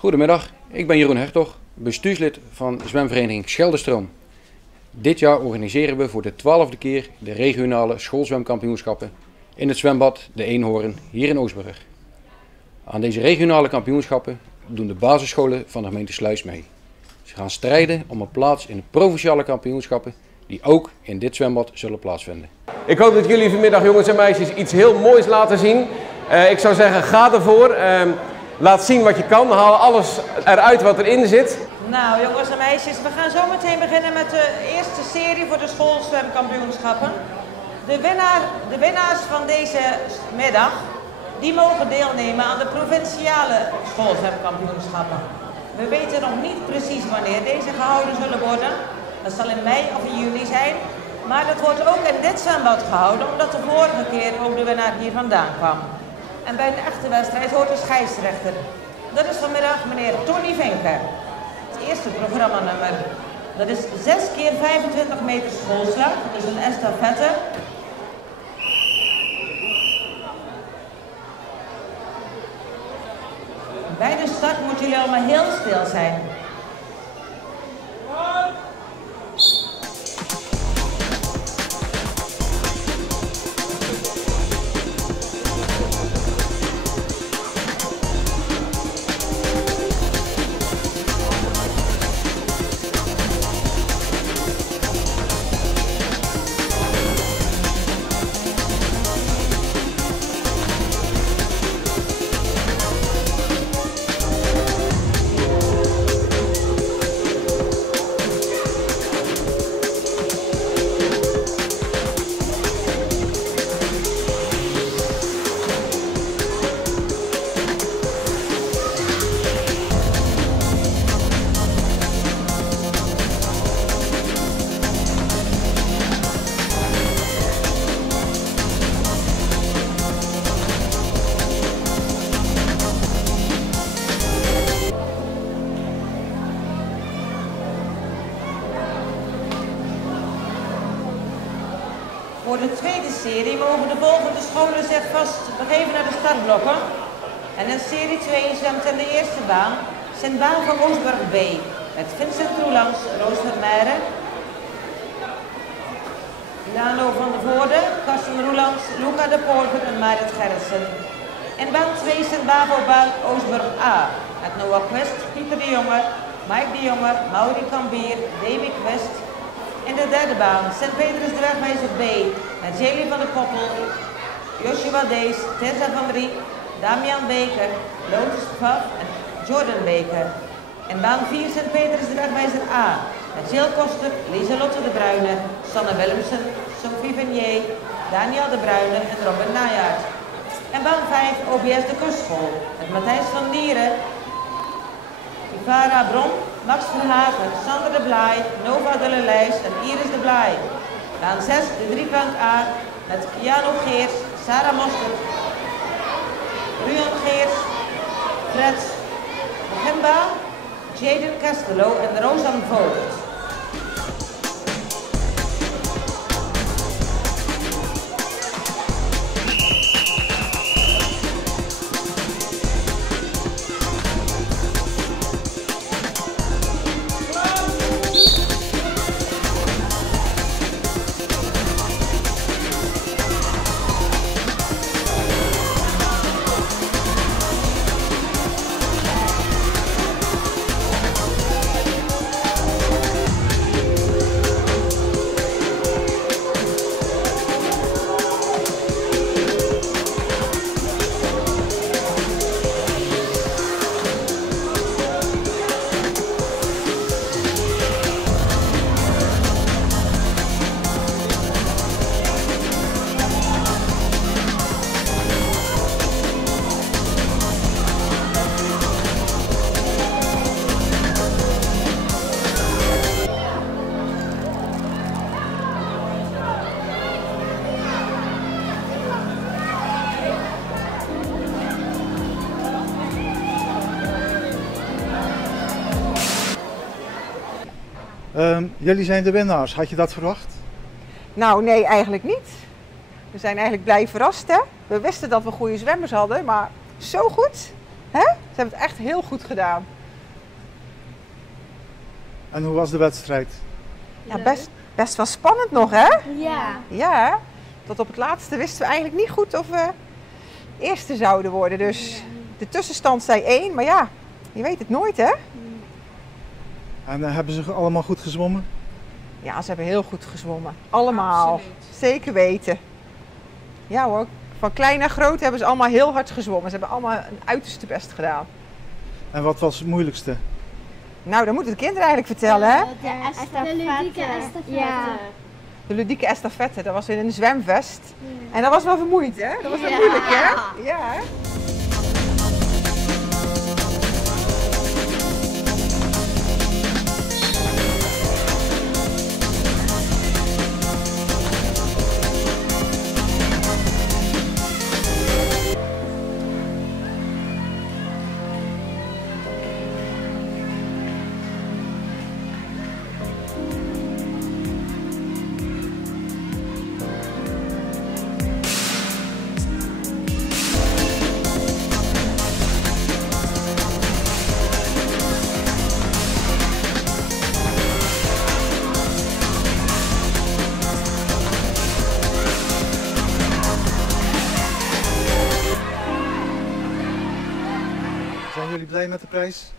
Goedemiddag, ik ben Jeroen Hertog, bestuurslid van zwemvereniging Scheldestroom. Dit jaar organiseren we voor de 12e keer de regionale schoolzwemkampioenschappen in het zwembad De Eenhoorn hier in Oostburg. Aan deze regionale kampioenschappen doen de basisscholen van de gemeente Sluis mee. Ze gaan strijden om een plaats in de provinciale kampioenschappen die ook in dit zwembad zullen plaatsvinden. Ik hoop dat jullie vanmiddag, jongens en meisjes, iets heel moois laten zien. Ik zou zeggen, ga ervoor. Laat zien wat je kan. Haal alles eruit wat erin zit. Nou jongens en meisjes, we gaan zo meteen beginnen met de eerste serie voor de schoolzwemkampioenschappen. De winnaars van deze middag, die mogen deelnemen aan de provinciale schoolzwemkampioenschappen. We weten nog niet precies wanneer deze gehouden zullen worden. Dat zal in mei of in juni zijn. Maar dat wordt ook in dit zwembad gehouden, omdat de vorige keer ook de winnaar hier vandaan kwam. En bij een echte wedstrijd hoort de scheidsrechter. Dat is vanmiddag meneer Tony Vinke. Het eerste programmanummer. Dat is 6 keer 25 meter schoolslag, dus een estafette. Bij de start moeten jullie allemaal heel stil zijn. Voor de tweede serie mogen de volgende scholen zich vast begeven naar de startblokken. En in serie 2 zwemt in de eerste baan Sint-Baan van Oostburg B. Met Vincent Roelans, Roos Vermeijeren, Lano van de Voorde, Karsten Roelans, Luca de Poorter en Marit Gerritsen. In baan 2 Sint-Bavo-baan Oostburg A. Met Noah Quest, Pieter de Jonge, Mike de Jonge, Mauri Cambier, Davy Quest. In de derde baan Sint-Petrus de Wegwijzer B met Jelly van de Koppel, Joshua Dees, Tessa van Rie, Damian Beker, Lotus Pfaff en Jordan Beker. In baan 4 Sint-Petrus de Wegwijzer A met Jill Koster, Lieselotte de Bruyne, Sanne Willemsen, Sophie Venier, Daniel de Bruyne en Robin Najaert. En baan 5 OBS de Kustschool met Matthijs van Dieren, Ivara Bron, Max Verhagen, Sander de Blaai, Nova de Lelijs en Iris de Blaai. Baan 6 de drieplank A met Kiano Geers, Sarah Mostert, Ruan Geers, Freds Gimba, Jaden Castello en Rosan Voogd. Jullie zijn de winnaars, had je dat verwacht? Nou, nee, eigenlijk niet. We zijn eigenlijk blij verrast, hè. We wisten dat we goede zwemmers hadden, maar zo goed, hè? Ze hebben het echt heel goed gedaan. En hoe was de wedstrijd? Ja, best wel spannend nog, hè? Ja. Ja, tot op het laatste wisten we eigenlijk niet goed of we eerste zouden worden. Dus de tussenstand zei 1, maar ja, je weet het nooit, hè? En hebben ze allemaal goed gezwommen? Ja, ze hebben heel goed gezwommen. Allemaal. Absoluut. Zeker weten. Ja hoor, van klein naar groot hebben ze allemaal heel hard gezwommen. Ze hebben allemaal een uiterste best gedaan. En wat was het moeilijkste? Nou, dan moeten de kinderen eigenlijk vertellen, hè? De ludieke estafette. Ja. De ludieke estafette, dat was in een zwemvest. En dat was wel vermoeiend, hè? Dat was wel moeilijk, hè? Ja, hè? Zijn jullie blij met de prijs?